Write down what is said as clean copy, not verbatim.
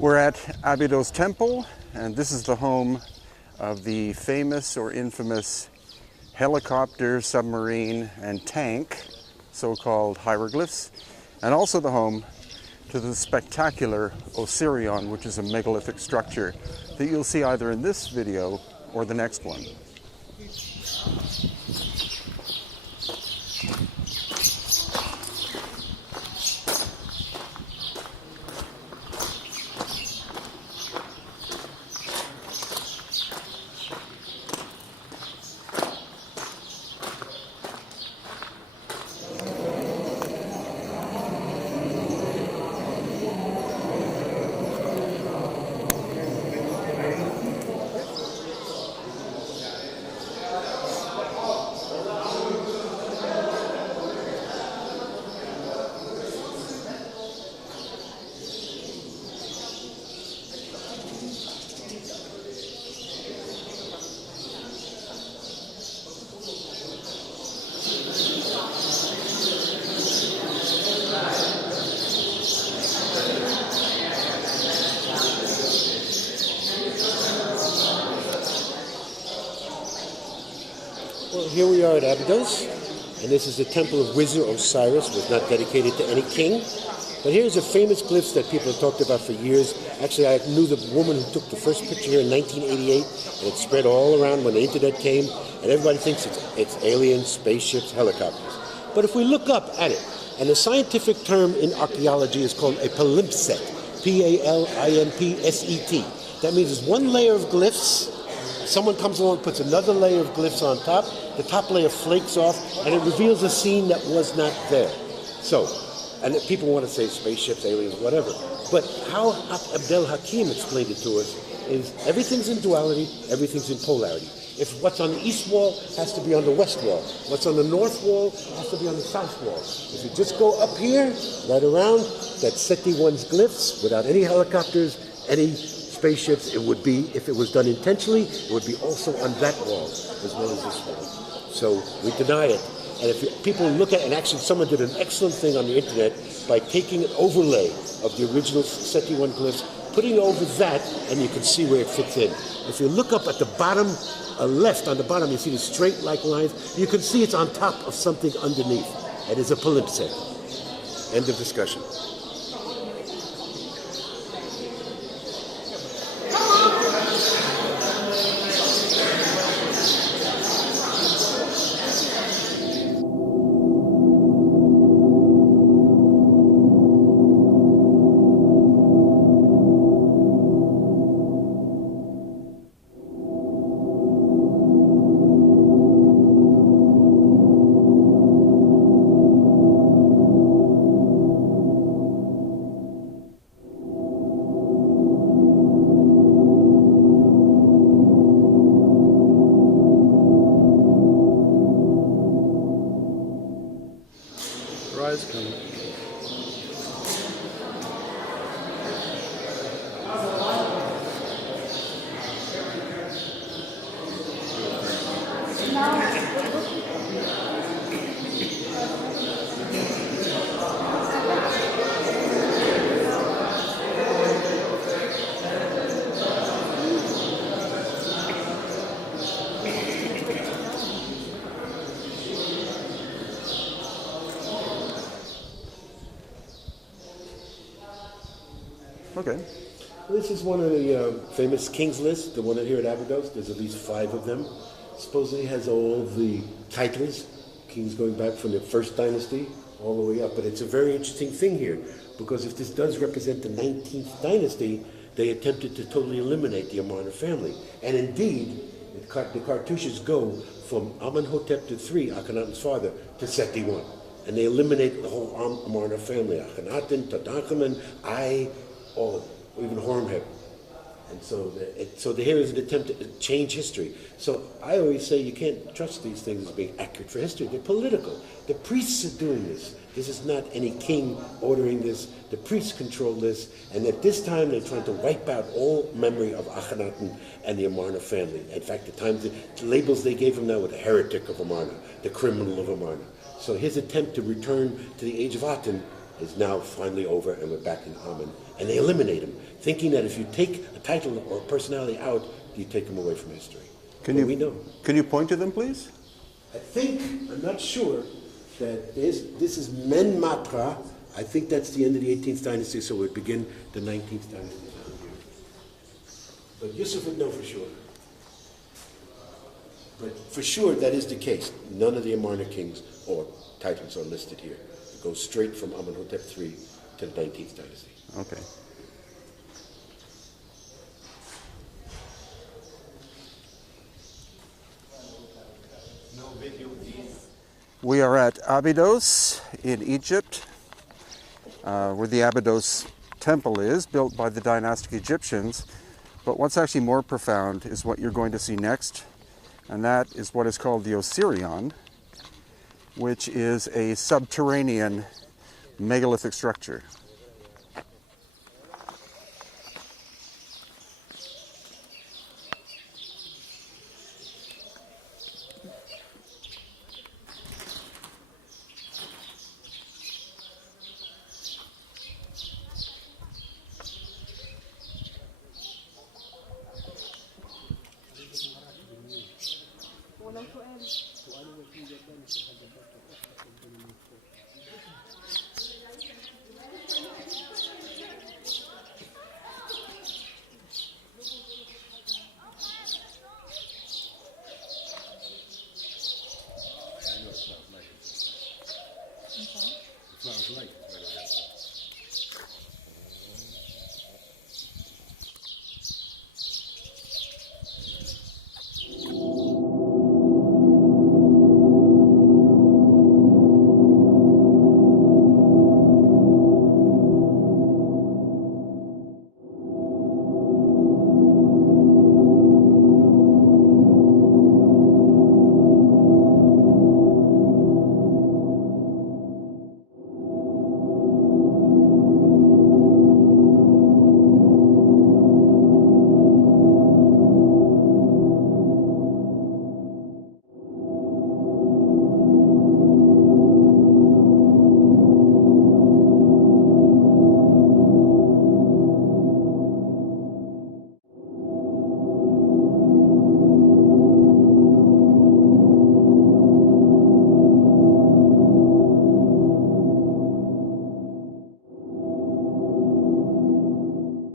We're at Abydos Temple, and this is the home of the famous or infamous helicopter, submarine, and tank, so-called hieroglyphs, and also the home to the spectacular Osirion, which is a megalithic structure that you'll see either in this video or the next one. Well, here we are at Abydos, and this is the temple of Wizard Osiris. It was not dedicated to any king. But here's a famous glyphs that people have talked about for years. Actually, I knew the woman who took the first picture here in 1988, and it spread all around when the internet came, and everybody thinks it's aliens, spaceships, helicopters. But if we look up at it, and the scientific term in archaeology is called a palimpsest, P-A-L-I-M-P-S-E-T. That means it's one layer of glyphs. Someone comes along, puts another layer of glyphs on top, the top layer flakes off, and it reveals a scene that was not there. So, and people want to say spaceships, aliens, whatever. But how Abdel Hakim explained it to us is everything's in duality, everything's in polarity. If what's on the east wall has to be on the west wall, what's on the north wall has to be on the south wall. If you just go up here, right around, that Seti I's glyphs, without any helicopters, any spaceships, it would be, if it was done intentionally, it would be also on that wall as well as this wall. So we deny it. And if people look at, and actually someone did an excellent thing on the internet by taking an overlay of the original Seti I glyphs, putting over that, and you can see where it fits in. If you look up at the bottom left, on the bottom, you see the straight-like lines. You can see it's on top of something underneath. It is a palimpsest. End of discussion. Okay. This is one of the famous king's lists, the one here at Abydos. There's at least 5 of them. Supposedly has all the titles, kings going back from the first dynasty all the way up. But it's a very interesting thing here, because if this does represent the 19th dynasty, they attempted to totally eliminate the Amarna family. And indeed, the cartouches go from Amenhotep III, Akhenaten's father, to Seti I. And they eliminate the whole Amarna family, Akhenaten, Tutankhamun, all of them, even Horemheb. And so here is an attempt to change history. So I always say you can't trust these things as being accurate for history. They're political. The priests are doing this. This is not any king ordering this. The priests control this. And at this time, they're trying to wipe out all memory of Akhenaten and the Amarna family. In fact, the labels they gave him now were the heretic of Amarna, the criminal of Amarna. So his attempt to return to the age of Aten is now finally over, and we're back in Amen. And they eliminate him, thinking that if you take a title or a personality out, you take them away from history. Can you point to them, please? I'm not sure, that this is Men Matra. I think that's the end of the 18th dynasty, so we begin the 19th dynasty. But Yusuf would know for sure. But for sure, that is the case. None of the Amarna kings or titles are listed here. It goes straight from Amenhotep III to the 19th dynasty. Okay. We are at Abydos in Egypt, where the Abydos Temple is, built by the dynastic Egyptians. But what's actually more profound is what you're going to see next, and that is what is called the Osirion, which is a subterranean megalithic structure. It smells like